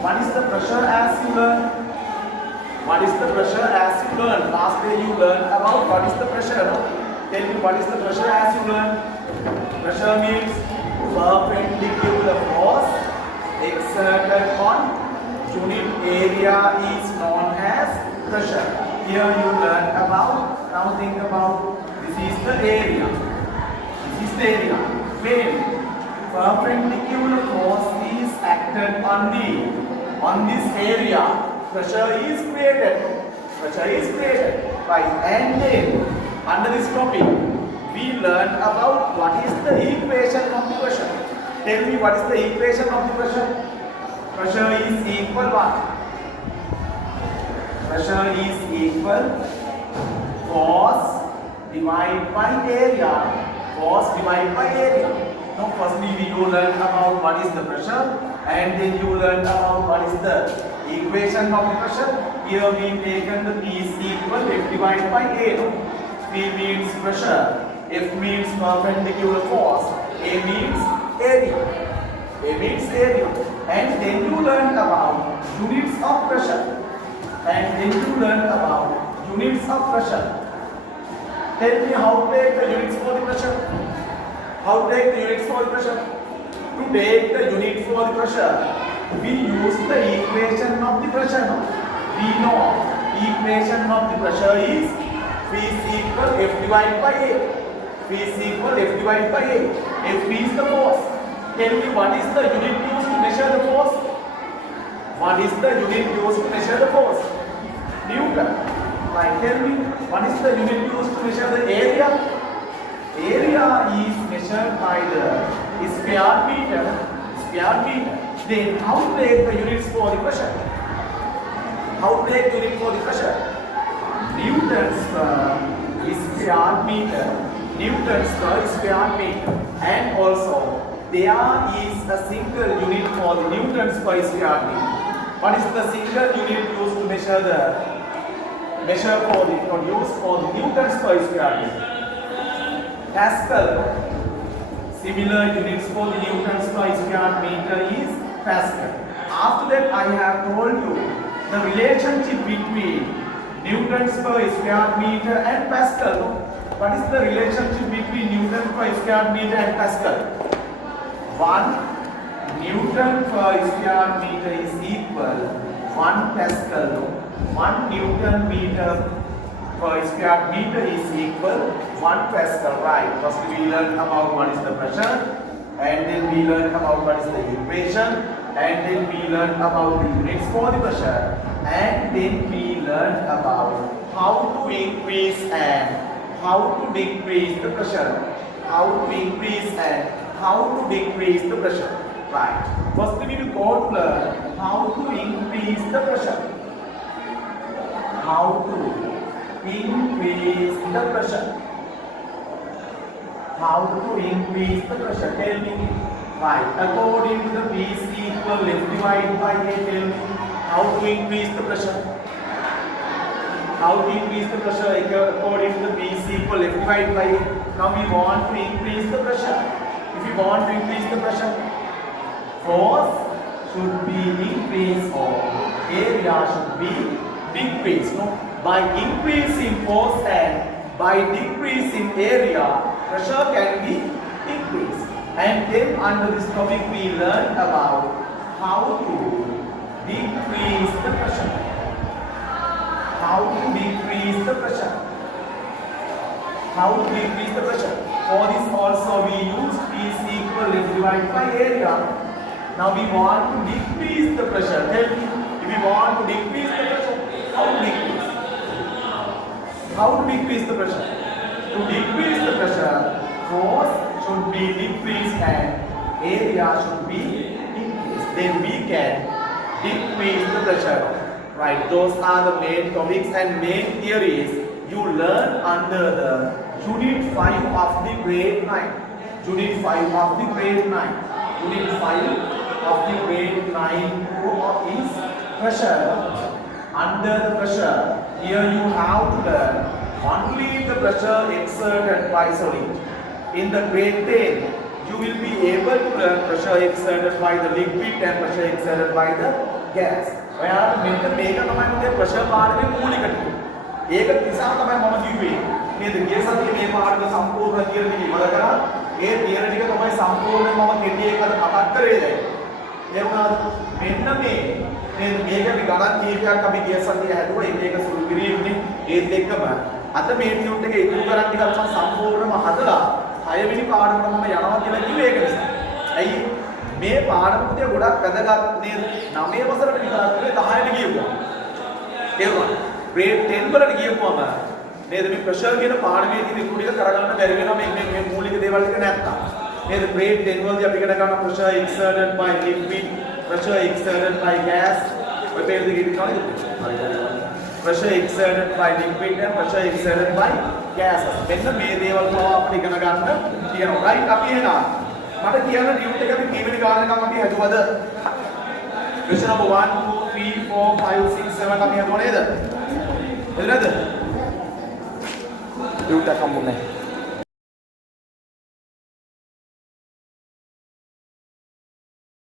What is the pressure as you learn? What is the pressure as you learn? Last day you learned about what is the pressure. No? Tell me what is the pressure as you learn? Pressure means perpendicular force exerted on unit area is known as pressure. Here you learn about, now think about, this is the area. This is the area. When perpendicular force is acted on this area, pressure is created. Pressure is created. Right. And then under this topic, we learned about what is the equation of the pressure. Tell me what is the equation of the pressure? Pressure is equal what? Pressure is equal force divided by area. Force divided by area. Now firstly you learn about what is the pressure, and then you learn about what is the equation of the pressure. Here we taken the P is equal F divided by A. No? P means pressure, F means perpendicular force, A means area. A means area. And then you learn about units of pressure. And then you learn about units of pressure. Tell me how to take the units for the pressure. How to take the units for the pressure? To take the unit for the pressure, we use the equation of the pressure. We know equation of the pressure is P is equal F divided by A. P is equal F divided by A. F is the force. Tell me what is the unit used to measure the force? What is the unit used to measure the force? Newton. Right. Tell me what is the unit used to measure the area? Area is measured by the square meter. Square meter. Then how to take the units for the pressure? How to take the unit for the pressure? Newtons per square meter. Newtons per square meter. And also there is a single unit for the newtons per square meter. What is the single unit used to measure for the newtons per square meter? Pascal. Similar units for the newtons per square meter is Pascal. After that I have told you the relationship between newtons per square meter and Pascal. What is the relationship between newtons per square meter and Pascal? 1 Newton per square meter is equal 1 Pascal. 1 Newton meter per square meter is equal 1 Pascal. Right. First we learn about what is the pressure, and then we learn about what is the equation, and then we learn about the units for the pressure, and then we learn about how to increase and how to decrease the pressure. How to increase and how to decrease the pressure. Right. First we will go to learn how to increase the pressure. How to increase the pressure. How to increase the pressure? Tell me. Right. According to the P is equal F divided by A. Tell me how to increase the pressure. How to increase the pressure? According to the P is equal F divided by A. Now we want to increase the pressure. If we want to increase the pressure, force should be increased or area should be decreased. No? By increasing force and by decreasing area, pressure can be increased. And then under this topic we learn about how to decrease the pressure. How to decrease the pressure. How to decrease the pressure. For this also we use P is equal F divided by area. Now we want to decrease the pressure. Tell me, if we want to decrease the pressure, how to decrease? How to decrease the pressure? To decrease the pressure, force should be decreased and area should be increased. Then we can decrease the pressure. Right, those are the main topics and main theories you learn under the Unit 5 of the grade 9. Unit 5 of the grade 9. Unit 5 of the grade 9 is pressure. Under the pressure, here you have to learn only the pressure exerted by solid. In the grade 10, you will be able to learn pressure exerted by the liquid and pressure exerted by the gas. ඔයාලා මෙන්න මේක තමයි මුදේ pressure පාඩමේ මූලික ටික. ඒක නිසා තමයි මම කිව්වේ. නේද? ගිය සතියේ මේ පාඩම සම්පූර්ණ තියරි ටික ඉවර කරා. ඒ තියරි ටික තමයි සම්පූර්ණයෙන් මම කෙටි එකකට මතක් කරේ දැන්. ඒ වුණාද? මෙන්න මේ නේද? මේක අපි ගණන් කීපයක් අපි ගිය සතියේ හැදුවා. එක එක සුළු කිරීමනේ. ඒත් එක්කම අද මේ ටියුට් එක ඉතුරු කරන් ටිකක් මම සම්පූර්ණයෙන්ම හදලා 6 වෙනි පාඩමට මම යනවා කියලා කිව්වේ ඒක නිසා. ඇයි මේ පාඩම පුතේ ගොඩක් වැදගත් නේද? 9 වසරට විතරක් නෙවෙයි 10ට ගියපුවා. තේරුණා? grade 10 වලට ගියපුවම නේද මේ ප්‍රෙෂර් කියන පාඩමේ තියෙන ඉතුරු ටික කරගන්න බැරි වෙනවා මේ මූලික දේවල් ටික නැත්තම්. නේද? grade 10 වලදී අපි ඉගෙන ගන්න pressure exerted by liquid, pressure exerted by gas. ඔය දෙක දිගට කියනවා. Pressure exerted by liquid and pressure exerted by gases. මෙන්න මේ දේවල් තමයි අපිට ඉගෙන ගන්න තියෙනවා. right අපි එහෙනම් මට කියන්න ටියුට් එක අපි කීවෙනි ගානකම් අපි හදුවද? question number 1 2 3 4 5 6 7 අපි හදුවා නේද? එතනද? ටියුට් එක හම්බුනේ.